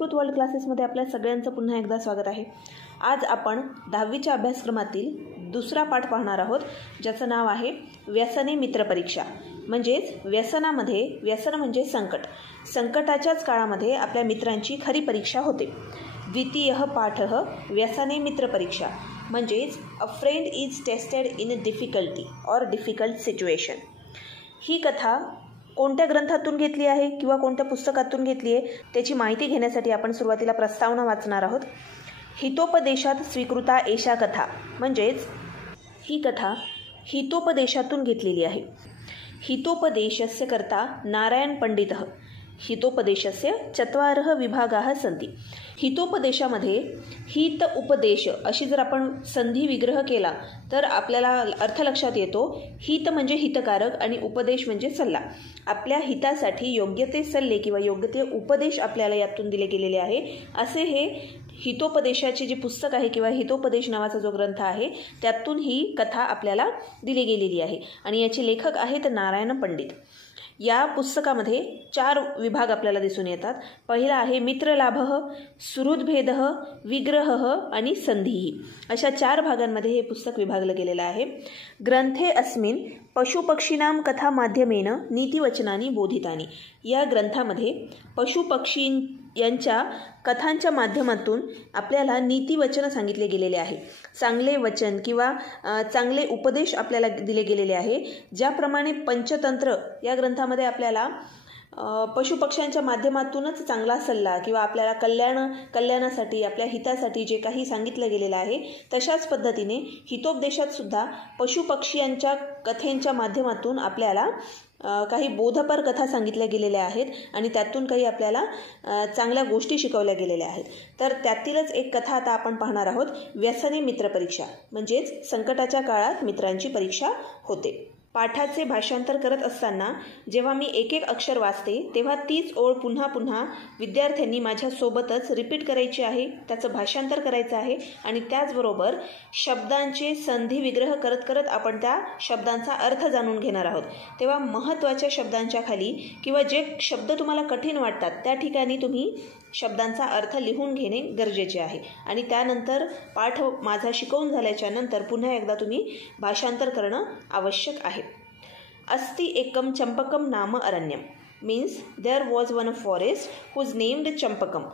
सुकृत world क्लासेसमध्ये आपल्या सगळ्यांचं पुन्हा एकदा स्वागत आहे. आज आपण 10वीच्या अभ्यासक्रमातील दुसरा पाठ पाहणार आहोत, ज्याचं नाव आहे व्यसने मित्रपरीक्षा. म्हणजेच व्यसन म्हणजे संकट. संकटाच्याच काळामध्ये आपल्या मित्रांची खरी परीक्षा होते. द्वितीय पाठः व्यसने मित्रपरीक्षा. म्हणजेच a friend is tested in difficulty or difficult situation. ही कथा कोणत्या ग्रंथातून घेतली आहे किंवा कोणत्या पुस्तकातून घेतली आहे त्याची माहिती घेण्यासाठी आपण सुरुवातीला प्रस्तावना वाचणार आहोत. हितोपदेशात स्वीकृता एषा कथा. म्हणजेच ही कथा हितोपदेशातून घेतलेली आहे. हितोपदेशस्य कर्ता नारायण पंडितः. हितोपदेशस्य 4 विभागाः सन्ति. हितोपदेशामध्ये हित उपदेश अशी जर आपण संधी विग्रह केला तर आपल्याला अर्थ लक्षात येतो. हित म्हणजे हितकारक आणि उपदेश म्हणजे सल्ला. आपल्या हितासाठी योग्य ते सल्ले किंवा योग्य ते उपदेश आपल्याला यातून दिले गेलेले आहे. असे हे हितोपदेशाचे जे पुस्तक आहे किंवा हितोपदेश नावाचा जो ग्रंथ आहे त्यातून ही कथा आपल्याला दिली गेलेली आहे आणि याचे लेखक आहेत नारायण पंडित. या पुस्तकामध्ये 4 विभाग आपल्याला दिसून येतात. पहिला आहे मित्रलाभः, सुहृद्भेदः, विग्रहः आणि संधिः. अशा 4 भागांमध्ये हे पुस्तक विभागलं गेलेलं आहे. ग्रंथे अस्मिन् पशुपक्षीणां कथा माध्यमेन नीतिवचनानी बोधितानी. या ग्रंथामध्ये पशुपक्षी यांच्या कथांच्या माध्यमातून आपल्याला नीतिवचन सांगितले गेलेले आहे. चांगले वचन किंवा चांगले उपदेश आपल्याला दिले गेलेले आहे. ज्याप्रमाणे पंचतंत्र या ग्रंथामध्ये आपल्याला पशुपक्ष्यांच्या माध्यमातूनच चांगला सल्ला किंवा आपल्याला कल्याणासाठी आपल्या हितासाठी जे काही सांगितलं गेलेलं आहे, तशाच पद्धतीने हितोपदेशात सुद्धा पशुपक्षी कथेंच्या माध्यमातून आपल्याला काही बोधपर कथा सांगितल्या गेलेल्या आहेत आणि त्यातून काही आपल्याला चांगल्या गोष्टी शिकवल्या गेलेल्या आहेत. तर त्यातीलच एक कथा आता आपण पाहणार आहोत. व्यसने मित्रपरीक्षा. म्हणजेच संकटाच्या काळात मित्रांची परीक्षा होते. पाठाचे भाषांतर करत असताना जेव्हा मी एक अक्षर वाचते तेव्हा तीच ओळ पुन्हा पुन्हा विद्यार्थ्यांनी माझ्यासोबतच रिपीट करायची आहे, त्याचं भाषांतर करायचं आहे आणि त्याचबरोबर शब्दांचे संधी विग्रह करत करत आपण त्या शब्दांचा अर्थ जाणून घेणार आहोत. तेव्हा महत्त्वाच्या शब्दांच्या खाली किंवा जे शब्द तुम्हाला कठीण वाटतात त्या ठिकाणी तुम्ही शब्दांचा अर्थ लिहून घेणे गरजेचे आहे आणि त्यानंतर पाठ माझा शिकवून झाल्याच्या नंतर पुन्हा एकदा तुम्ही भाषांतर करणं आवश्यक आहे. अस्ति एकम चंपकम नाम अरण्यम. Means there was one forest whose named Champakam.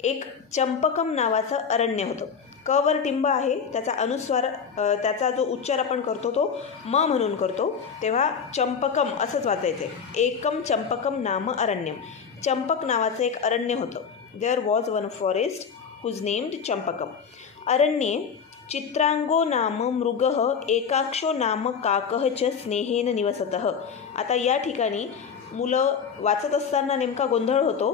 एक चंपकम नावाचं अरण्य होतं. क वर टिंब आहे, त्याचा अनुस्वार त्याचा जो उच्चार आपण करतो तो म म्हणून करतो, तेव्हा चंपकम असंच वाचायचं. एकम चंपकम नाम अरण्यम. चंपक नावाचं एक अरण्य होतं. There was one forest whose named Champakam. अरण्ये चित्रांगो नाम मृगः एकाक्षो नाम काकः च स्नेहेन निवसतः. आता या ठिकाणी मुलं वाचत असताना नेमका गोंधळ होतो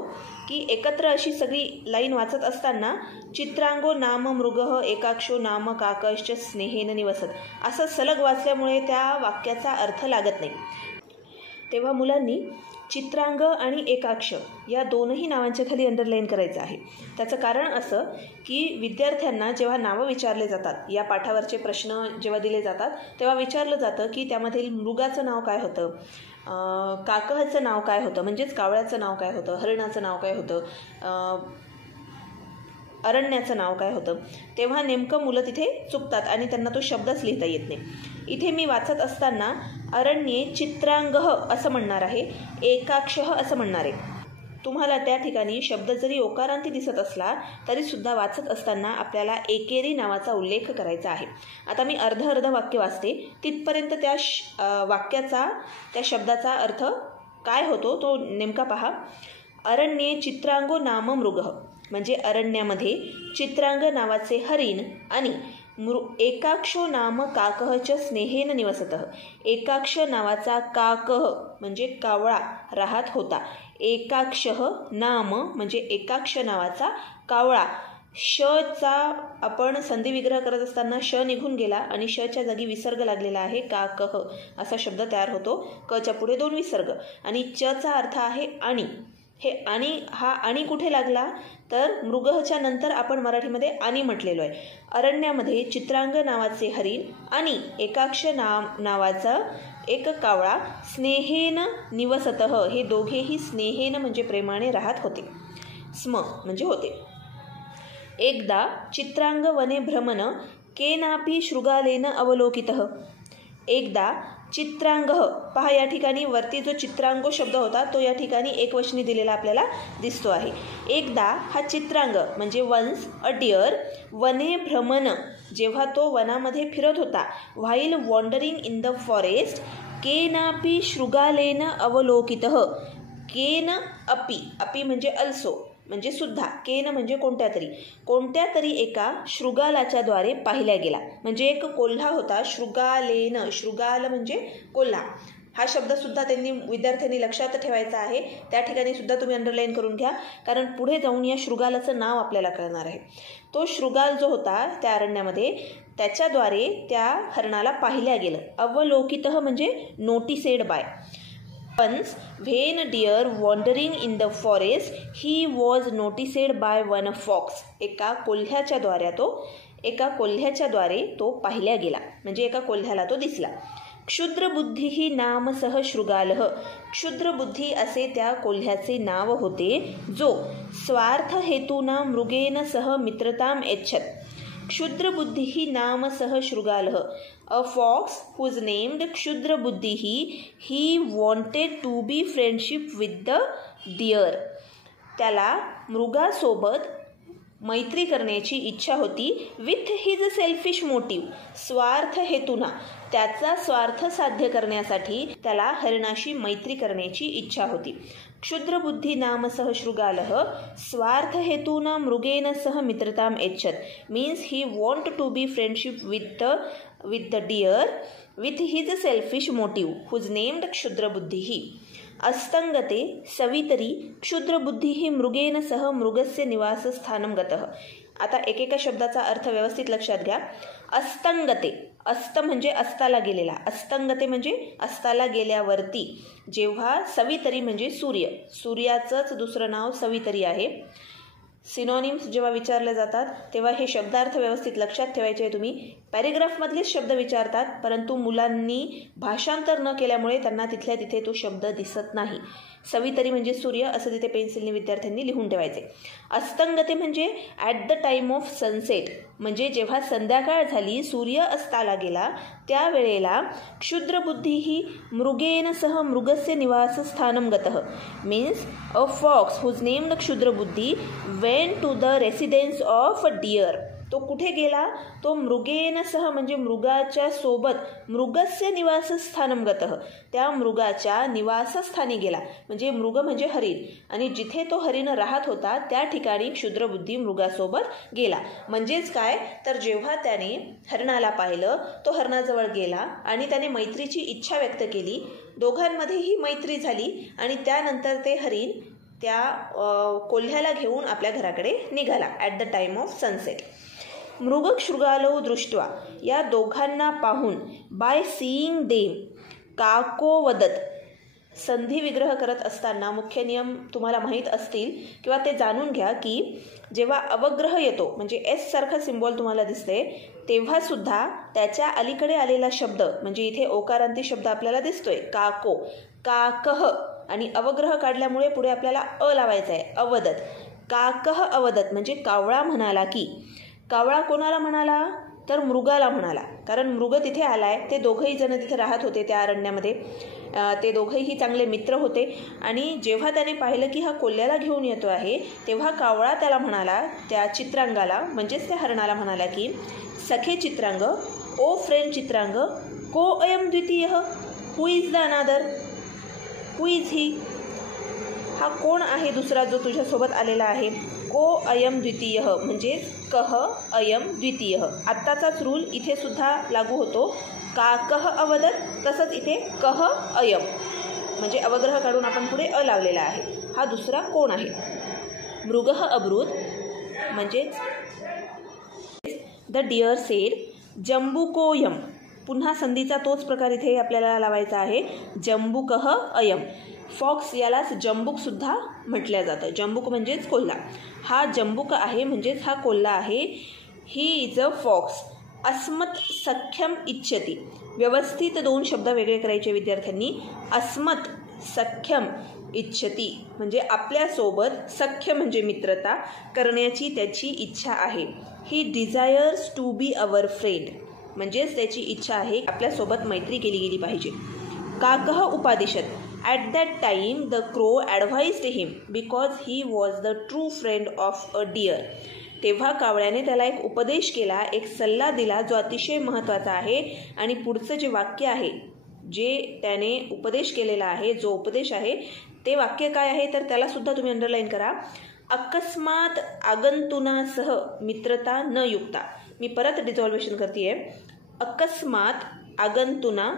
की एकत्र अशी सगळी लाईन वाचत असताना चित्रांगो नाम मृगः एकाक्षो नाम काकश्च स्नेहेन निवसत असं सलग वाचल्यामुळे त्या वाक्याचा अर्थ लागत नाही. तेव्हा मुलांनी चित्रांग आणि एकाक्ष या दोनही नावांच्या खाली अंडरलाईन करायचं आहे. त्याचं कारण असं की विद्यार्थ्यांना जेव्हा नावं विचारले जातात, या पाठावरचे प्रश्न जेव्हा दिले जातात तेव्हा विचारलं जातं की त्यामधील मृगाचं नाव काय होतं, काकहचं नाव काय होतं, म्हणजेच कावळ्याचं नाव काय होतं, हरिणाचं नाव काय होतं, अरण्याचं नाव काय होतं. तेव्हा नेमकं मुलं तिथे चुकतात आणि त्यांना तो शब्दच लिहिता येत नाही. इथे मी वाचत असताना अरण्ये चित्रांगः असं म्हणणार आहे, एकाक्षः असं म्हणणार आहे. तुम्हाला त्या ठिकाणी शब्द जरी ओकारांती दिसत असला तरी सुद्धा वाचत असताना आपल्याला एकेरी नावाचा उल्लेख करायचा आहे. आता मी अर्ध वाक्य वाचते, तिथपर्यंत त्या वाक्याचा त्या शब्दाचा अर्थ काय होतो तो नेमका पहा. अरण्ये चित्रांगो नाम मृगः. म्हणजे अरण्यामध्ये चित्रांग नावाचे हरिण आणि एकाक्षो नाम काकः च स्नेहेन निवसतः. एकाक्ष नावाचा काकः म्हणजे कावळा राहत होता. एकाक्षः नाम म्हणजे एकाक्ष नावाचा कावळा. शचा आपण संधी विग्रह करत असताना श निघून गेला आणि शच्या जागी विसर्ग लागलेला आहे. काकः असा शब्द तयार होतो. कच्या पुढे 2 विसर्ग आणि चचा अर्थ आहे आणि. हे आणि कुठे लागला तर मृगहच्या नंतर आपण मराठीमध्ये आणि म्हटलेलो आहे. अरण्यामध्ये चित्रांग नावाचे हरिण आणि एकाक्ष नावाचा एक कावळा स्नेहेन निवसतः. हे दोघेही स्नेहेन म्हणजे प्रेमाने राहत होते. स्म म्हणजे होते. एकदा चित्रांग वने भ्रमण केनापि शृगालेन अवलोकितः. एकदा चित्रांग, पहा या ठिकाणी वरती जो चित्रांगो शब्द होता तो या ठिकाणी एकवचनी दिलेला आपल्याला दिसतो आहे. एकदा हा चित्रांग म्हणजे वन्स अ डिअर वने भ्रमण, जेव्हा तो वनामध्ये फिरत होता, while wandering in the forest केनापि शृगालेन अवलोकितः. केन अपि, अपि म्हणजे अल्सो म्हणजे सुद्धा, केन म्हणजे कोणत्या तरी एका शृगालाच्या द्वारे पाहिल्या गेला. म्हणजे एक कोल्हा होता, शृगालेन, शृगाल म्हणजे कोल्हा. हा शब्द सुद्धा विद्यार्थ्यांनी लक्षात ठेवायचा आहे. त्या ठिकाणी सुद्धा तुम्ही अंडरलाईन करून घ्या, कारण पुढे जाऊन या शृगालाचं नाव आपल्याला कळणार आहे. तो शृगाल जो होता त्या अरण्यामध्ये, त्याच्याद्वारे त्या हरणाला पाहिल्या गेलं. अवलोकितः म्हणजे नोटिसेड bye. Once, when deer wandering in the forest, he was noticed by one fox. एका कोल्ह्याच्या द्वारे तो पाहिल्या गेला, म्हणजे एका कोल्ह्याला तो दिसला. क्षुद्रबुद्धी नाम सह शृगालः. क्षुद्रबुद्धी असे त्या कोल्ह्याचे नाव होते, जो स्वार्थ हेतूना मृगेन सह मित्रताम यच्छत. क्षुद्रबुद्धी नाम सह शृगालः. A fox who is named Kshudrabuddhihi, he wanted to be friendship with the deer. त्याला मृगासोबत मैत्री करण्याची इच्छा होती. विथ हिज सेल्फिश मोटिव्ह, स्वार्थ हेतूना, त्याचा स्वार्थ साध्य करण्यासाठी त्याला हरणाशी मैत्री करण्याची इच्छा होती. क्षुद्रबुद्धी नाम सह शृगालः स्वार्थ हेतूना मृगेन सह मित्रताम यच्छत. Means he want to be friendship with the deer with his selfish motive, who is named क्षुद्रबुद्धिः. अस्तंगते सवितरी क्षुद्रबुद्धिः Mrigen सह मृगस्य निवासस्थानं गतः. आता एकेका शब्दाचा अर्थ व्यवस्थित लक्षात घ्या. अस्तंगते, अस्त म्हणजे अस्ताला गेलेला, अस्तंगते म्हणजे अस्ताला गेल्यावरती. जेव्हा सवितरी म्हणजे सूर्य, सूर्याचंच दुसरं नाव सवितरी आहे. सिनॉनिम्स जेव्हा विचारले जातात तेव्हा हे शब्दार्थ व्यवस्थित लक्षात ठेवायचे आहे तुम्ही. पॅरेग्राफमधलेच शब्द विचारतात, परंतु मुलांनी भाषांतर न केल्यामुळे त्यांना तिथल्या तिथे तो शब्द दिसत नाही. सवितरी म्हणजे सूर्य असं तिथे पेन्सिलने विद्यार्थ्यांनी लिहून ठेवायचे. अस्तंगते म्हणजे at the time of sunset, म्हणजे जेव्हा संध्याकाळ झाली, सूर्य अस्ताला गेला, त्यावेळेला क्षुद्रबुद्धिः मृगेन सह मृगस्य निवासस्थानं गतः. Means a fox whose named Kshudrabuddhi went to the residence of a deer. तो कुठे गेला? तो मृगेन सह म्हणजे मृगाच्या सोबत, मृगस्य निवासस्थानं गतः, त्या मृगाच्या निवासस्थानी गेला. म्हणजे मृग म्हणजे हरिण, आणि जिथे तो हरिण राहत होता त्या ठिकाणी क्षुद्रबुद्धी मृगासोबत गेला. म्हणजेच काय तर जेव्हा त्याने हरणाला पाहिलं, तो हरणाजवळ गेला आणि त्याने मैत्रीची इच्छा व्यक्त केली. दोघांमध्येही मैत्री झाली आणि त्यानंतर ते हरिण त्या कोल्ह्याला घेऊन आपल्या घराकडे निघाला at the time of sunset. मृगशृगालौ दृष्ट्वा, या दोघांना पाहून, बाय सीईंग देम, काको वदत. संधी विग्रह करत असताना मुख्य नियम तुम्हाला माहीत असतील किंवा ते जाणून घ्या की जेव्हा अवग्रह येतो म्हणजे एस सारखा सिम्बॉल तुम्हाला दिसते, तेव्हा सुद्धा त्याच्या अलीकडे आलेला शब्द म्हणजे इथे ओकारांती शब्द आपल्याला दिसतोय काको, काकह, आणि अवग्रह काढल्यामुळे पुढे आपल्याला अ लावायचा आहे, अवदत. काकह अवदत म्हणजे कावळा म्हणाला की. कावळा कोणाला म्हणाला तर मृगाला म्हणाला, कारण मृग तिथे आलाय. ते दोघंही जण तिथे राहत होते त्या अरण्यामध्ये. ते दोघंही चांगले मित्र होते. आणि जेव्हा त्याने पाहिलं की हा कोल्ह्याला घेऊन येतो आहे, तेव्हा कावळा त्याला म्हणाला, त्या चित्रांगाला म्हणजेच त्या हरणाला म्हणाला की सखे चित्रांग, ओ फ्रेंड चित्रांग, को अयम द्वितीय, हु is the another, who is he, हा कोण आहे दुसरा जो तुझ्यासोबत आलेला आहे. को अयम द्वितीय म्हणजे कह अयम द्वितीय. आत्ताचाच रूल इथे सुद्धा लागू होतो. का कह अवदत, तसंच इथे कह अयम म्हणजे अवग्रह काढून आपण पुढे अ लावलेला आहे. हा दुसरा कोण आहे. मृगः अब्रूत म्हणजे द डिअर सेड जंबुकोयम. पुन्हा संधीचा तोच प्रकार इथे आपल्याला लावायचा आहे. जंबुकः अयम. फॉक्स यालाच जंबुकसुद्धा म्हटल्या जातं. जंबुक म्हणजेच कोल्हा. हा जंबुक आहे म्हणजेच हा कोल्हा आहे. He is a fox. अस्मत् सख्यम इच्छती. व्यवस्थित दोन शब्द वेगळे करायचे विद्यार्थ्यांनी. अस्मत् सख्यम इच्छति म्हणजे आपल्यासोबत सख्य म्हणजे मित्रता करण्याची त्याची इच्छा आहे. He desires to be our friend म्हणजेच त्याची इच्छा आहे आपल्यासोबत मैत्री केली गेली पाहिजे. काकः उपादिशत. At that time the crow advised him because he was the true friend of a deer. तेव्हा कावळ्याने त्याला एक उपदेश केला, एक सल्ला दिला जो अतिशय महत्त्वाचा आहे. आणि पुढचं जे वाक्य आहे, जे त्याने उपदेश केलेला आहे, जो उपदेश आहे ते वाक्य काय आहे तर त्याला सुद्धा तुम्ही अंडरलाईन करा. अकस्मात आगंतुनासह मित्रता न युक्ता. मी परत डिझॉल्वेशन करते. अकस्मात आगंतुना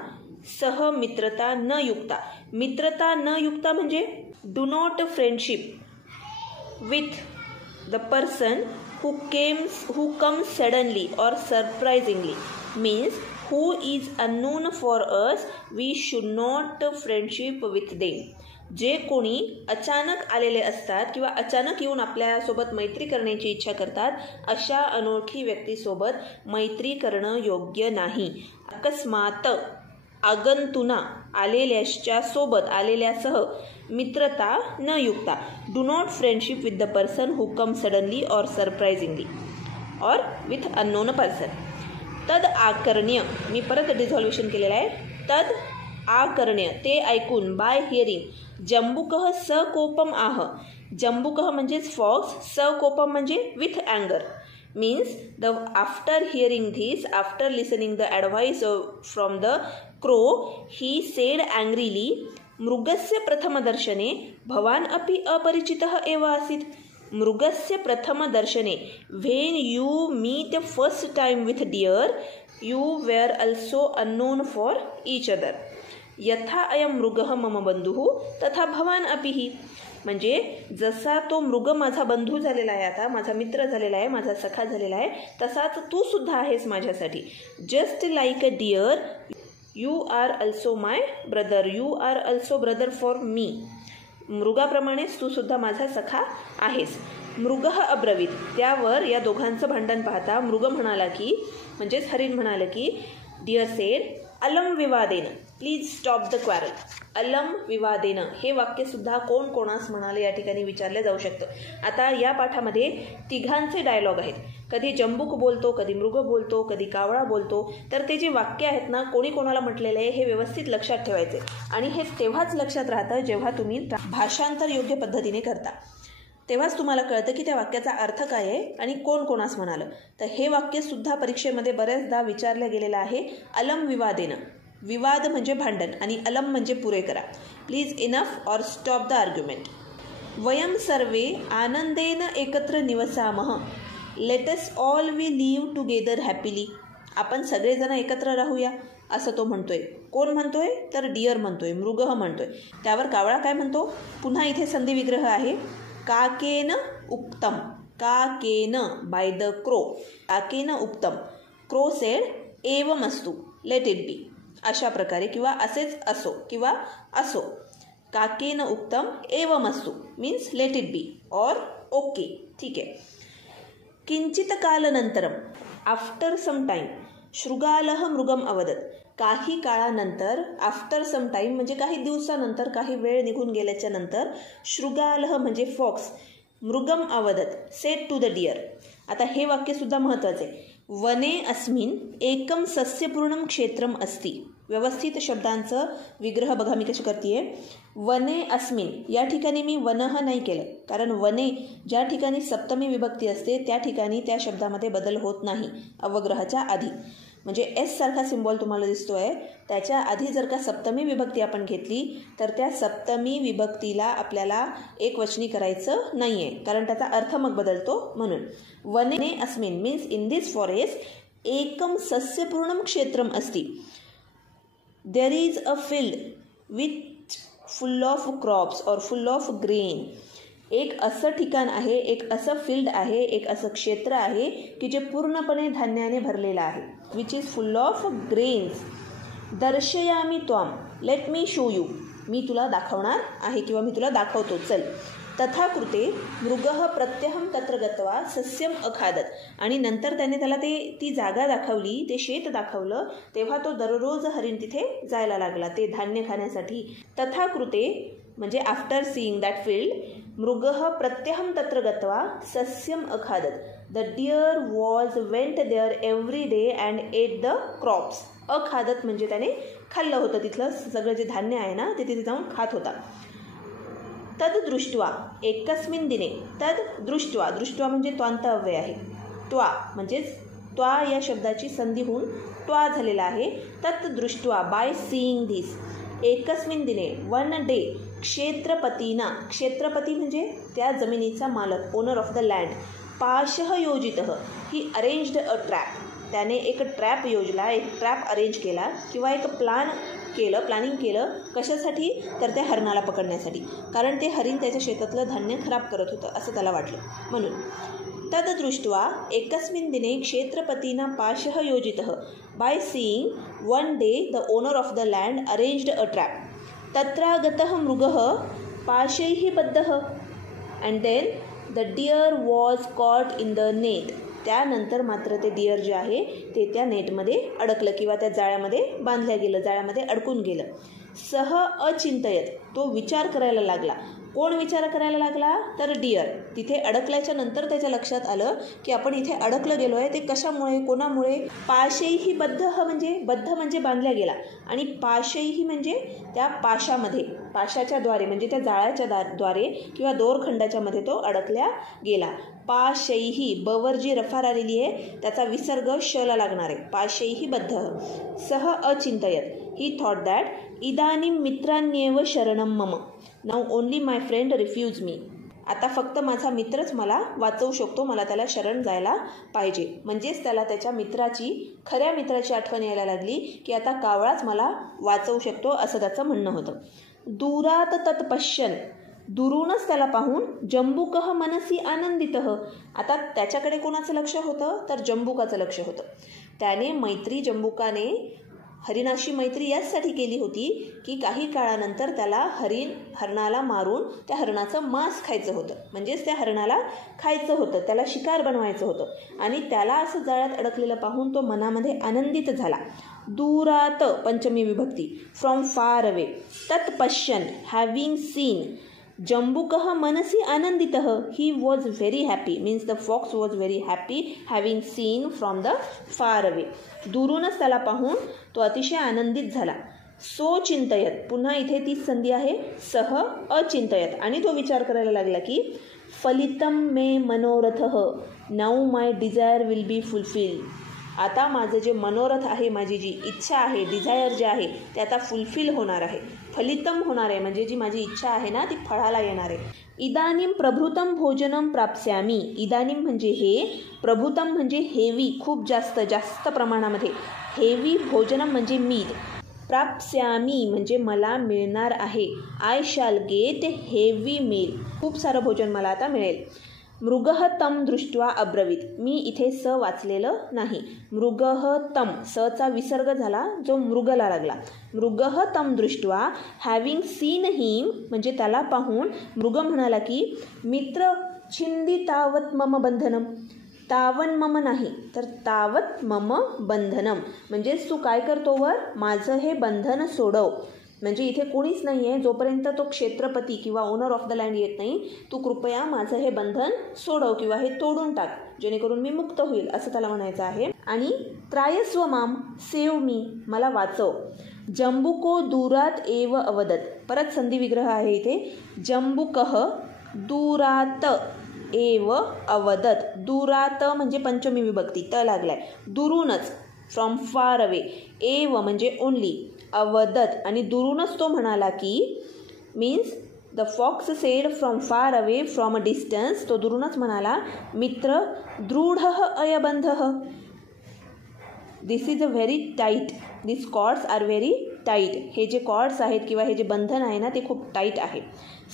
सह मित्रता न युक्ता. मित्रता न युक्ता म्हणजे do not friendship with the person who comes suddenly or surprisingly means who is unknown for us. We should not friendship with them. जे कोणी अचानक आलेले असतात किंवा अचानक येऊन आपल्यासोबत मैत्री करण्याची इच्छा करतात, अशा अनोळखी व्यक्तीसोबत मैत्री करणं योग्य नाही. अकस्मात आगंतुना आलेल्याच्या सोबत आलेल्यासह मित्रता न युक्ता. Do not friendship with the person who come suddenly और सरप्राइजिंगली और विथ अननोन पर्सन. तद आकर्ण्य. मी परत डिझॉल्वेशन केलेलं आहे. तद आकर्ण्य ते ऐकून बाय हिअरिंग. जंबुकः सकोपम आह. जंबुकः म्हणजेच फॉक्स, सकोपम म्हणजे with अँगर. means the after hearing this, after listening the advice from the crow, he said angrily, मृगस्य प्रथमदर्शने भवान अपि अपरिचितः एव आसीत्. मृगस्य प्रथमदर्शने when you meet first time with deer, you were also unknown for each other. यथा अयं मृगः मम बंधुः तथा भवान अपिहि. म्हणजे जसा तो मृग माझा बंधू झालेला आहे, आता माझा मित्र झालेला आहे, माझा सखा झालेला आहे, तसाच तू सुद्धा आहेस माझ्यासाठी. Just like a deer you are also my brother. You are also brother for me. मृगाप्रमाणेच तू सुद्धा माझा सखा आहेस. मृगः अब्रवीत. त्यावर या दोघांचं भांडण पाहता मृग म्हणाला की, म्हणजेच हरिण म्हणाला की, डिअर सेड अलम विवादेन, प्लीज स्टॉप द क्वारल. अलम विवादेन हे वाक्य सुद्धा कोण कोणास म्हणाले या ठिकाणी विचारले जाऊ शकतं. आता या पाठामध्ये तिघांचे डायलॉग आहेत. कधी जंबूक बोलतो, कधी मृग बोलतो, कधी कावळा बोलतो. तर ते जे वाक्य आहेत ना, कोणी कोणाला म्हटलेलं आहे हे व्यवस्थित लक्षात ठेवायचे. आणि हे तेव्हाच लक्षात राहतं जेव्हा तुम्ही भाषांतर योग्य पद्धतीने करता. तेव्हाच तुम्हाला कळतं की त्या वाक्याचा अर्थ काय आहे आणि कोण कोणास म्हणालं. तर हे वाक्य सुद्धा परीक्षेमध्ये बऱ्याचदा विचारलं गेलेलं आहे. अलम विवादेनं. विवाद म्हणजे भांडण आणि अलम म्हणजे पुरे करा. प्लीज इनफ और स्टॉप द आर्ग्युमेंट. वयम सर्वे आनंदेन एकत्र निवसामः. Let's all we live together happily. आपण सगळेजण एकत्र राहूया असं तो म्हणतोय. कोण म्हणतोय तर डिअर म्हणतोय, मृगः म्हणतोय. त्यावर कावळा काय म्हणतो? पुन्हा इथे संधी विग्रह आहे. काकेन उक्तम. काकेन बाय द क्रो. काकेन उक्तम. क्रो सेड एवमस्तु, लेट इट बी. अशा प्रकारे किंवा असेच असो किंवा असो. काकेन उक्तम एवमस्तु मीन्स लेट इट बी और ओके, ठीक आहे. किंचित कालनंतरम, आफ्टर सम टाईम, शृगालः मृगम अवदत. काही काळानंतर, आफ्टर सम टाईम म्हणजे काही दिवसानंतर, काही वेळ निघून गेल्याच्या नंतर, शृगालः म्हणजे फॉक्स, मृगम अवदत सेड टू द डिअर. आता हे वाक्य सुद्धा महत्त्वाचं आहे. वने अस्मिन एकम सस्यपूर्णम क्षेत्रम अस्ति. व्यवस्थित शब्दांचं विग्रह बघा मी कशी करते. वने अस्मिन या ठिकाणी मी वनः नाही केलं, कारण वने ज्या ठिकाणी सप्तमी विभक्ती असते त्या ठिकाणी त्या शब्दामध्ये बदल होत नाही अवग्रहाच्या आधी. म्हणजे एस सारखा सिम्बॉल तुम्हाला दिसतोय, त्याच्या आधी जर का सप्तमी विभक्ती आपण घेतली तर त्या सप्तमी विभक्तीला आपल्याला एकवचनी करायचं नाही आहे, कारण त्याचा अर्थ मग बदलतो. म्हणून वने अस्मिन मीन्स इन दिस फॉरेस्ट एकम सस्यपूर्णम क्षेत्रम अस्ति. There is a field with full of crops और फुल ऑफ ग्रेन. एक असं ठिकाण आहे, एक असं फील्ड आहे, एक असं क्षेत्र आहे की जे पूर्णपणे धान्याने भरलेलं आहे. Which is full of grains. दर्शयामी त्वाम, लेट मी शो यू. मी तुला दाखवणार आहे किंवा मी तुला दाखवतो, चल. तथा कृते मृगः प्रत्यहम तत्र गत्वा सस्यम अखादत. आणि नंतर त्याने त्याला ती जागा दाखवली, ते शेत दाखवलं, तेव्हा तो दररोज हरिण तिथे जायला लागला ते धान्य खाण्यासाठी. तथा कृते म्हणजे आफ्टर सीइंग दॅट फील्ड मृगः प्रत्यहं तत्र गत्वा सस्यम अखादत. The deer was went there every day and ate the crops. अखादत म्हणजे त्याने खाल्लं होतं, तिथलं सगळं जे धान्य आहे ना ते तिथे जाऊन खात होता. तद दृष्ट्वा एकस्मिन दिने. तद दृष्ट्वा, दृष्ट्वा म्हणजे त्वांत अव्यय आहे. त्वा म्हणजेच त्वा या शब्दाची संधी होऊन त्वा झालेला आहे. तत् दृष्ट्वा बाय सीइंग धिस. एकस्मिन दिने वन डे क्षेत्रपतीना. क्षेत्रपती म्हणजे त्या जमिनीचा मालक, ओनर ऑफ द लँड. पाशः योजितः ही अरेंज्ड अ ट्रॅप. त्याने एक ट्रॅप योजला, एक ट्रॅप अरेंज केला किंवा एक प्लॅनिंग केलं. कशासाठी? तर त्या हरणाला पकडण्यासाठी. कारण ते हरिण त्याच्या शेतातलं धान्य खराब करत होतं असं त्याला वाटलं म्हणून. तददृष्ट्वा एकस्मिन दिने क्षेत्रपतीना पाशः योजितः. By seeing one day the owner of the land arranged a trap. तत्रागतः मृगः पाशैः बद्धः and then the deer was caught in the net. त्यानंतर मात्र ते डिअर जे आहे ते त्या नेटमध्ये अडकलं किंवा त्या जाळ्यामध्ये बांधल्या गेलं, जाळ्यामध्ये अडकून गेलं. सह अचिंतयत. तो विचार करायला लागला. कोण विचार करायला लागला? तर डिअर. तिथे अडकल्याच्या नंतर त्याच्या लक्षात आलं की आपण इथे अडकलं गेलो आहे, ते कशामुळे, कोणामुळे? पाशैही बद्ध म्हणजे बांधल्या गेला, आणि पाशैही म्हणजे त्या पाशामध्ये, पाशाच्या द्वारे म्हणजे त्या जाळ्याच्या द्वारे किंवा दोरखंडाच्या मध्ये तो अडकल्या गेला. पाशैही, बवर जी रफार आलेली आहे त्याचा विसर्ग शला लागणार आहे. पाशैही बद्ध. सह अचिंतयत. ही थॉट दॅट इदानीं मित्रान्येव शरणं मम. नाऊ ओनली माय फ्रेंड रिफ्यूज मी. आता फक्त माझा मित्रच मला वाचवू शकतो, मला त्याला शरण जायला पाहिजे. म्हणजेच त्याला त्याच्या खऱ्या मित्राची आठवण यायला लागली की आता कावळाच मला वाचवू शकतो असं त्याचं म्हणणं होतं. दूरात तत्पश्यन. दुरूनच त्याला पाहून जंबुकः मनसी आनंदितः. आता त्याच्याकडे कोणाचं लक्ष होतं? तर जंबुकाचं लक्ष होतं. त्याने जंबुकाने हरिणाशी मैत्री याचसाठी केली होती की काही काळानंतर त्याला हरणाला मारून त्या हरणाचं मांस खायचं होतं. म्हणजेच त्या हरणाला खायचं होतं, त्याला शिकार बनवायचं होतं. आणि त्याला असं जाळ्यात अडकलेलं पाहून तो मनामध्ये आनंदित झाला. दूरात पंचमी विभक्ती. From far away. तत्पश्यन हॅव्हिंग सीन. जंबुकः मनसी आनंदितः. He was very happy. Means the fox was very happy having seen from the far away. दुरूनच त्याला पाहून तो अतिशय आनंदित झाला. सो चिंतयत. पुन्हा इथे तीच संधी आहे, सह अचिंतयत. आणि तो विचार करायला लागला की फलितम मे मनोरथः. Now my desire will be fulfill. आता माझं जे मनोरथ आहे, माझी जी इच्छा आहे, डिझायर जे आहे ते आता फुलफिल होणार आहे, फलितम होणार आहे. म्हणजे जी माझी इच्छा आहे ना ती फळाला येणार आहे. इदानीम प्रभृतम भोजनम प्राप्स्यामी. इदानीम म्हणजे हे, प्रभृतम म्हणजे हेवी, खूप जास्त प्रमाणामध्ये. हेवी भोजनम म्हणजे मील. प्राप्स्यामी म्हणजे मला मिळणार आहे. I shall get heavy meal. खूप सारं भोजन मला आता मिळेल. मृगः तम दृष्ट्वा अब्रवीत. मी इथे स वाचलेलं नाही. मृगः तम, सचा विसर्ग झाला जो मृगला लागला. मृगः तम दृष्ट्वा हॅव्हिंग सीन हिम म्हणजे त्याला पाहून मृग म्हणाला की मित्र छिंदी तावत मम बंधनम. तावन मम नाही तर तावत मम बंधनम. म्हणजेच तू काय करतो वर, माझं हे बंधन सोडव. म्हणजे इथे कोणीच नाही आहे, जोपर्यंत तो क्षेत्रपती किंवा ओनर ऑफ द लँड येत नाही, तू कृपया माझं हे बंधन सोडव किंवा हे तोडून टाक, जेणेकरून मी मुक्त होईल असं त्याला म्हणायचं आहे. आणि त्रायस्व माम, सेव मी, मला वाचव. जंबुको दूरात एव अवदत. परत संधी विग्रह आहे इथे. जंबुकः दूरात एव अवदत. दूरात म्हणजे पंचमी विभक्ती, त लागलाय. दुरूनच, फ्रॉम फार अवे. एव म्हणजे ओनली. अवदत आणि दुरूनच तो म्हणाला की, means the fox said from far away, from a distance. तो दुरूनच म्हणाला मित्र दृढः अयबंधः. This is a very tight. This cords are very tight. हे जे कॉर्ड्स आहेत किंवा हे जे बंधन आहे ना ते खूप टाईट आहे.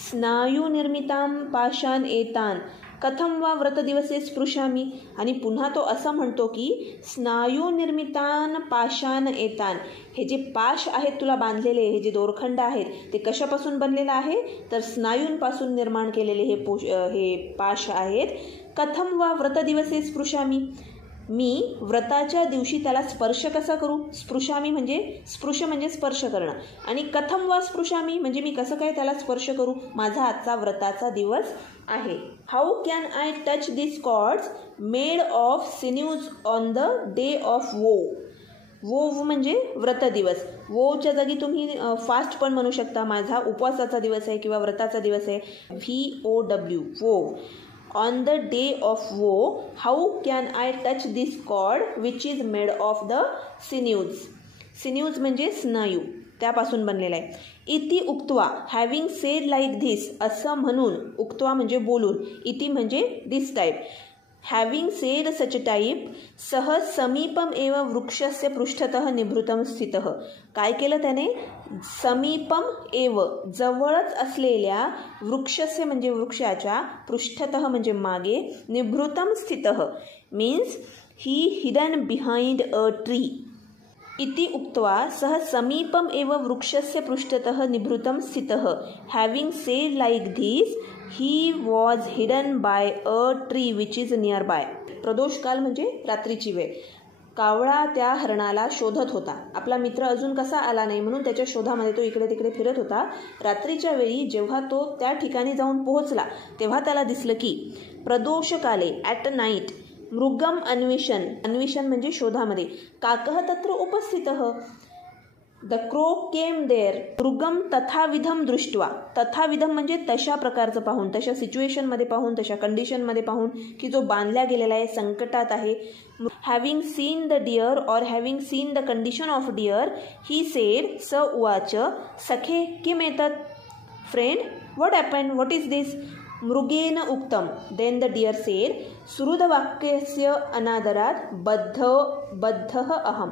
स्नायू निर्मितां पाशान एतान कथम वा व्रतदिवसे स्पृशामी. आणि पुन्हा तो असं म्हणतो की स्नायू निर्मितान पाशान एतान. हे जे पाश आहेत तुला बांधलेले, हे जे दोरखंड आहेत ते कशापासून बनलेलं आहे, तर स्नायूंपासून निर्माण केलेले हे पाश आहेत. कथम वा व्रतदिवसे स्पृशामी. मी व्रताच्या दिवशी त्याला स्पर्श कसा करू? स्पृशामी म्हणजे स्पृश म्हणजे स्पर्श करणं. आणि कथम वा स्पृशामी म्हणजे मी कसं काय त्याला स्पर्श करू? माझा आजचा व्रताचा दिवस आहे. How can I touch this cords made of sinews on the day of vow म्हणजे व्रत दिवस. वोच्या जागी तुम्ही फास्ट पण म्हणू शकता. माझा उपवासाचा दिवस आहे किंवा व्रताचा दिवस आहे. VOW वोव. On the day of woe, how can I touch this cord which is made of the sinews? Sinews म्हणजे स्नायू, त्यापासून बनलेला आहे. इति उक्त्वा, हॅव्हिंग सेड लाईक धिस, असं म्हणून. उक्त्वा म्हणजे बोलून, इति म्हणजे this type. Having said such type, सह समीपम एव वृक्षस्य पृष्ठतः निभृतम स्थितः. काय केलं त्याने? समीपम एव जवळच असलेल्या, वृक्षस्य म्हणजे वृक्षाच्या, पृष्ठतः म्हणजे मागे, निभृतम स्थितः means he hidden behind a tree. इति उक्त्वा सह समीपम एव वृक्षस्य पृष्ठतः निभृतम स्थितः. Having said like this, he was hidden by a tree which is nearby. प्रदोषकाल म्हणजे रात्रीची वेळ. कावळा त्या हरणाला शोधत होता. आपला मित्र अजून कसा आला नाही म्हणून त्याच्या शोधामध्ये तो इकडे तिकडे फिरत होता. रात्रीच्या वेळी जेव्हा तो त्या ठिकाणी जाऊन पोहोचला तेव्हा त्याला दिसलं की प्रदोषकाले ॲट नाईट मृगम अन्वेषण, अन्वेषण म्हणजे शोधामध्ये, काकः तत्र उपस्थितः. द क्रो केम देअर मृगम तथाविधम दृष्ट्वा. तथाविधम म्हणजे तशा प्रकारचं पाहून, तशा सिच्युएशनमध्ये पाहून, तशा कंडिशनमध्ये पाहून की जो बांधला गेलेला आहे, संकटात आहे. Having seen the deer or having seen the condition of deer, he said स उवाच सखे किम एतत्. Friend, what happen, what is this? मृगेन उक्तम. देन द डिअर सेड सुहृद वाक्यस्य अनादरात बद्धः अहम.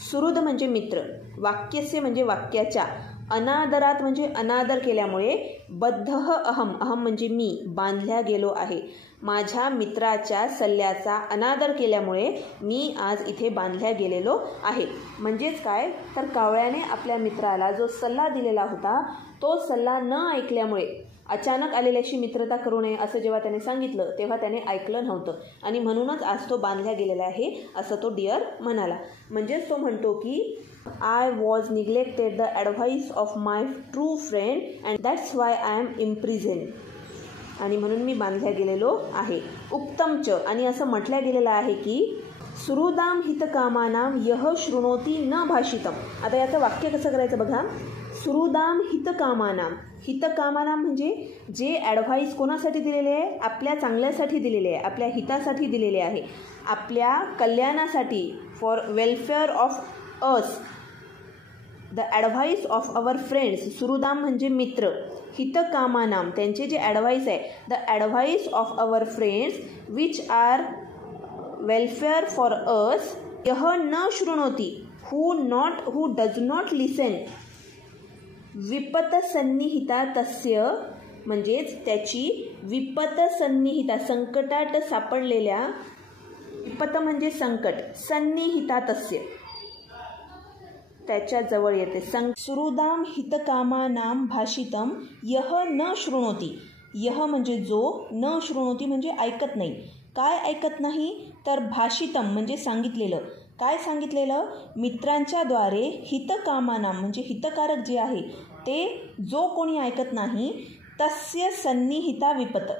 सुहृद म्हणजे मित्र, वाक्यस्य म्हणजे वाक्याच्या, अनादरात म्हणजे अनादर केल्यामुळे, बद्धः अहम, अहम म्हणजे मी, बांधल्या गेलो आहे. माझ्या मित्राच्या सल्ल्याचा अनादर केल्यामुळे मी आज इथे बांधल्या गेलेलो आहे. म्हणजेच काय तर कावळ्याने आपल्या मित्राला जो सल्ला दिलेला होता तो सल्ला न ऐकल्यामुळे, अचानक आलेल्याशी मित्रता करू नये असं जेव्हा त्याने सांगितलं तेव्हा त्याने ऐकलं नव्हतं आणि म्हणूनच आज तो बांधल्या गेलेला आहे असं तो डिअर म्हणाला. म्हणजेच तो म्हणतो की I was neglected the advice of my true friend and that's why I am imprison. आणि म्हणून मी बांधल्या गेलेलो आहे. उत्तमच, आणि असं म्हटल्या गेलेलं आहे की सुहृदाम हितकामानाम यह शृणोती न भाषितम. आता याचं वाक्य कसं करायचं बघा. सुहृदाम हितकामानाम, हितकामानाम म्हणजे जे ॲडव्हाइस कोणासाठी दिलेले आहे? आपल्या चांगल्यासाठी दिलेले आहे, आपल्या हितासाठी दिलेले आहे, आपल्या कल्याणासाठी, for welfare of us. The advice of our friends. सुहृदाम म्हणजे मित्र, हितकामानाम त्यांचे जे ॲडव्हाइस आहे, the advice of our friends which are welfare for us. यह न शृणोती, हू डज नॉट लिसन. विपत सन्निहिता तस्य म्हणजेच त्याची, विपत सन्निहिता संकटात सापडलेल्या, विपत म्हणजे संकट, सन्निहिता तस्य त्याच्या जवळ येते. सुहृदाम हितकामानाम भाषितम यह न शृणोती. यह म्हणजे जो, न शृणोती म्हणजे ऐकत नाही. काय ऐकत नाही तर भाषितम म्हणजे सांगितलेलं. काय सांगितलेलं? मित्रांच्या द्वारे हितकामानाम म्हणजे हितकारक जे आहे ते जो कोणी ऐकत नाही, तस्य सन्निहिता विपत.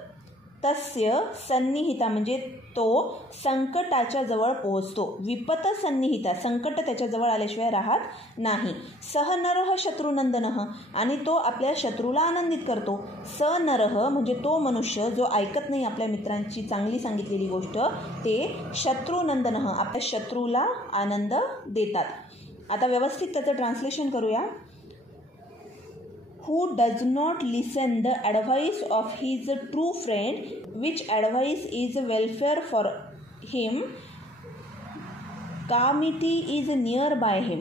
तस्य सन्निहिता म्हणजे तो संकटाच्या जवळ पोहोचतो. विपत सन्निहिता संकट त्याच्याजवळ आल्याशिवाय राहत नाही. सह नरः शत्रुनंदनः आणि तो आपल्या शत्रूला आनंदित करतो. स नरः म्हणजे तो मनुष्य जो ऐकत नाही आपल्या मित्रांची चांगली सांगितलेली गोष्ट, ते शत्रुनंदनः आपल्या शत्रूला आनंद देतात. आता व्यवस्थित त्याचं ट्रान्सलेशन करूया. Who does not listen the advice of his true friend, which advice is welfare for him, calamity is near by him,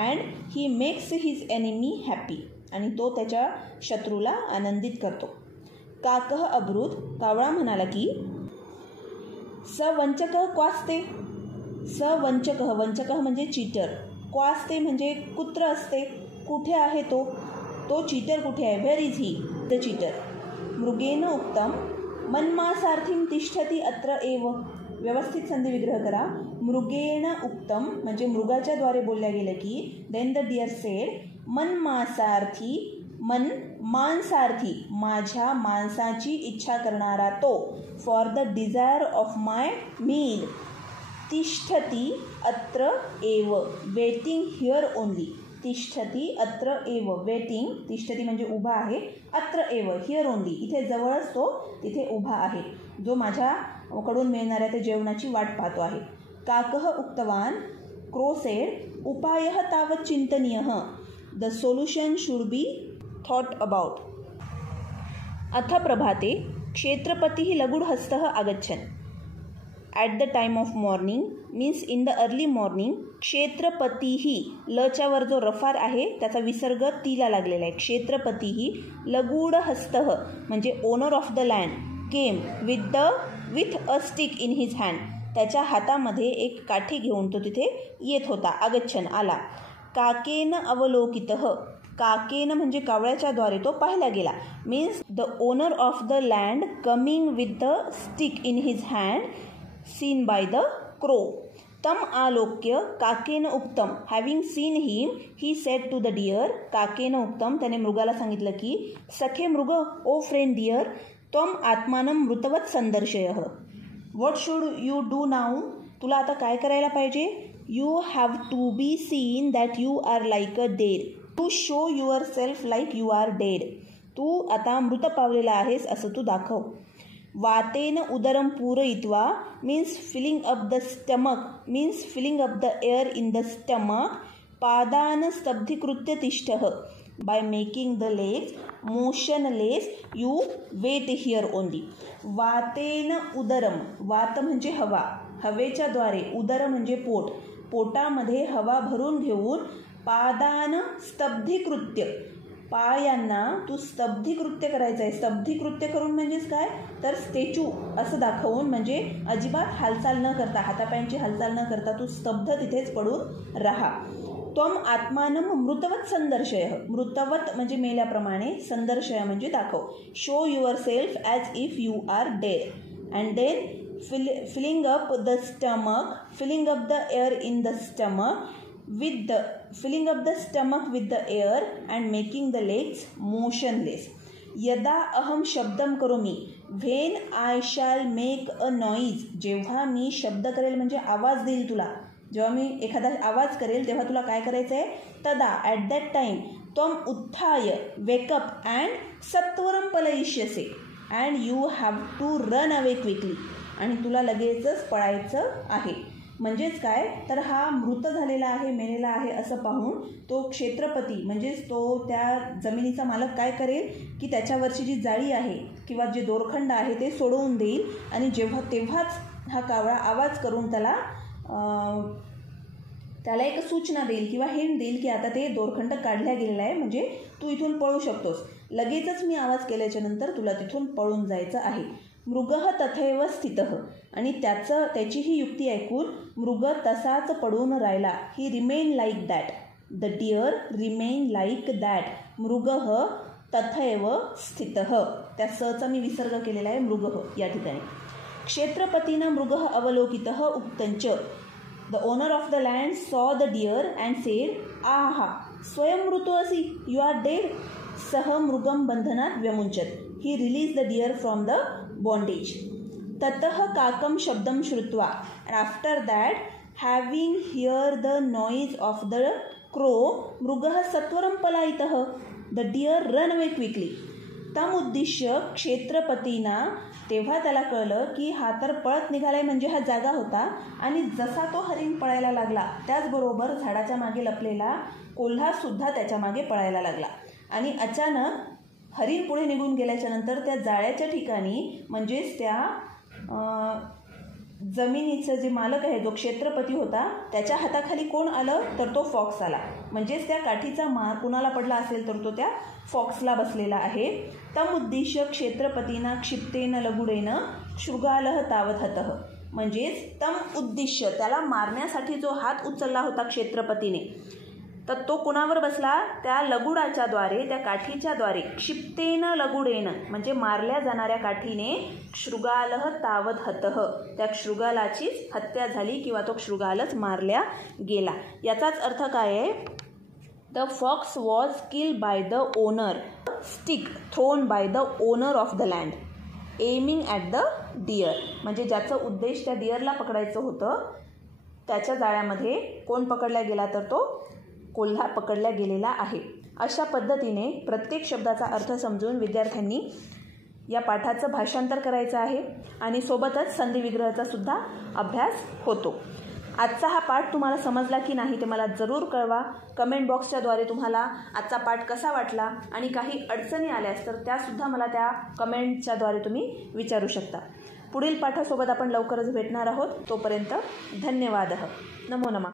and he makes his enemy happy. आणि तो त्याच्या शत्रूला आनंदित करतो. काकः अब्रूत, कावळा म्हणाला की स वंचकः क्वास्ते. स वंचकः, वंचकः म्हणजे चीटर, क्वास्ते म्हणजे कुत्र असते, कुठे आहे तो, तो चीटर कुठे आहे, where is he, the cheater. मृगेन उक्तम, मन्मासार्थिं तिष्ठति अत्र एव. व्यवस्थित संधी विग्रह करा. मृगेण उक्तम म्हणजे मृगाच्या द्वारे बोलल्या गेलं की देन द डिअर सेड मन्मासार्थी, मन मांसार्थी माझ्या मांसाची इच्छा करणारा तो, for the desire of my meal. तिष्ठती अत्र एव वेटिंग हिअर ओनली. तिष्ठती अत्र एव वेटिंग, तिष्ठती म्हणजे उभा आहे, अत्र एव हिअर ओनली इथे जवळच तो तिथे उभा आहे, जो माझ्याकडून मिळणाऱ्या त्या जेवणाची वाट पाहतो आहे. काकः उक्तवान, क्रो सेड उपायः तावत् चिंतनीयः, the solution should be thought about. अथ प्रभाते क्षेत्रपतिः लघुहस्तः आगच्छन्. At the time of morning means in the early morning. क्षेत्रपतीही लच्या वर जो रफार आहे त्याचा विसर्ग तीला लागलेला आहे. क्षेत्रपतीही लघुहस्तः म्हणजे owner of the land came with a stick in his hand. त्याच्या हातामध्ये एक काठी घेऊन तो तिथे येत होता. आगच्छन आला. काकेन अवलोकितः, काकेन म्हणजे कावळ्याच्याद्वारे तो पाहिला गेला. Means the owner of the land coming with the stick in his hand seen by the crow. तम आलोक्य काकेन उक्तम, having seen him he said to the deer. काकेन उक्तम त्याने मृगाला सांगितलं की सखे मृग, ओ फ्रेंड डिअर, त्वम आत्मानं मृतवत संदर्शयः. What should you do now, तुला आता काय करायला पाहिजे. You have to be seen that you are like a dead, to show yourself like you are dead. तू आता मृत पावलेला आहेस असं तू दाखव. वातेन उदरम पूरयित्वा means filling up the stomach, means filling up the air in the stomach. पादान स्तब्धीकृत्य तिष्ठः, by making the legs motionless you wait here only. वातेन उदरम, वात म्हणजे हवा, हवेच्याद्वारे, उदर म्हणजे पोट, पोटामध्ये हवा भरून घेऊन पादान स्तब्धीकृत्य, पायांना तू स्तब्धीकृत्य करायचं आहे. स्तब्धीकृत्य करून म्हणजेच काय तर स्टॅच्यू असं दाखवून, म्हणजे अजिबात हालचाल न करता, हातापायांची हालचाल न करता तू स्तब्ध तिथेच पडून राहा. त्वम आत्मानं मृतवत संदर्शय, मृतवत म्हणजे मेल्याप्रमाणे, संदर्शय म्हणजे दाखव. Show yourself as if you are dead. And then filling up the stomach, filling up the air in the stomach with the filling up the stomach with the air and making the legs motionless. यदा अहम शब्दम करोमी, when I shall make a noise, जेव्हा मी शब्द करेल म्हणजे आवाज देईल तुला, जेव्हा मी एखादा आवाज करेल तेव्हा तुला काय करायचं आहे. तदा ॲट दॅट टाईम त्वम उत्थाय वेकअप अँड सत्वरम पलयिष्यसे, and you have to run away quickly, आणि तुला लगेचच पळायचं आहे. म्हणजेच काय तर हा मृत झालेला आहे, मेलेला आहे असं पाहून तो क्षेत्रपती म्हणजेच तो त्या जमिनीचा मालक काय करेल की त्याच्यावरची जी जाळी आहे किंवा जे दोरखंड आहे ते सोडवून देईल, आणि तेव्हाच हा कावळा आवाज करून त्याला एक सूचना देईल किंवा हिंट देईल की आता ते दोरखंड काढल्या गेलेला आहे, म्हणजे तू इथून पळू शकतोस. लगेचच मी आवाज केल्याच्या नंतर तुला तिथून पळून जायचं आहे. मृगः तथैव स्थितः, आणि त्याची ही युक्ती ऐकून मृग तसाच पडून राहिला. He remain like that, the deer remain like that. मृगः तथैव स्थितः, त्या सचा मी विसर्ग केलेला आहे मृगः या ठिकाणी. क्षेत्रपतीनं मृगः अवलोकितः उक्तंच, the owner of the land saw the deer and said आहा स्वयं मृतो असि, यू आर डेड. सह मृगम बंधनात व्यमुंचत, he release the deer from the bondage. ततः काकम शब्दम श्रुत्वा, and after that having heard the noise of the crow, मृगः सत्वरम पलायितः, the deer run away quickly. तम उद्दिश्य क्षेत्रपतीना, तेव्हा त्याला कळलं की हा तर पळत निघालाय, म्हणजे हा जागा होता, आणि जसा तो हरिण पळायला लागला त्याचबरोबर झाडाच्या मागे लपलेला कोल्हासुद्धा त्याच्या मागे पळायला लागला. आणि अचानक हरिण पुढे निघून गेल्याच्या नंतर त्या जाळ्याच्या ठिकाणी म्हणजेच त्या जमिनीचं जे मालक आहे जो क्षेत्रपती होता त्याच्या हाताखाली कोण आलं तर तो फॉक्स आला. म्हणजेच त्या काठीचा मार कुणाला पडला असेल तर तो त्या फॉक्सला बसलेला आहे. तम उद्दिश्य क्षेत्रपतीना क्षिप्तेन लगुडेन शृगालः तावतः, म्हणजेच तम उद्दिश्य त्याला मारण्यासाठी जो हात उचलला होता क्षेत्रपतीने, तर तो कुणावर बसला? त्या लगुडाच्या द्वारे, त्या काठीच्या द्वारे. क्षिप्तेन लगुडेन म्हणजे मारल्या जाणाऱ्या काठीने शृगालः तावद हतः, त्या शृगालाचीच हत्या झाली किंवा तो शृगालच मारल्या गेला. याचाच अर्थ काय आहे? The fox was killed by the owner, stick thrown by the owner of the land, aiming at the deer. म्हणजे ज्याचं उद्देश त्या डिअरला पकडायचं होतं, त्याच्या जाळ्यामध्ये कोण पकडला गेला? तर तो कोल्हा पकडला गेलेला आहे. अशा पद्धतीने प्रत्येक शब्दाचा अर्थ समजून विद्यार्थ्यांनी या पाठाचं भाषांतर करायचं आहे आणि सोबतच संधिविग्रहाचा सुद्धा अभ्यास होतो. आजचा हा पाठ तुम्हाला समजला की नाही ते मला जरूर कळवा. कमेंट बॉक्सच्याद्वारे तुम्हाला आजचा पाठ कसा वाटला आणि काही अडचणी आल्यास तर त्यासुद्धा मला त्या कमेंटच्याद्वारे तुम्ही विचारू शकता. पुढील पाठासोबत आपण लवकरच भेटणार आहोत. तोपर्यंत धन्यवाद. नमो नमः.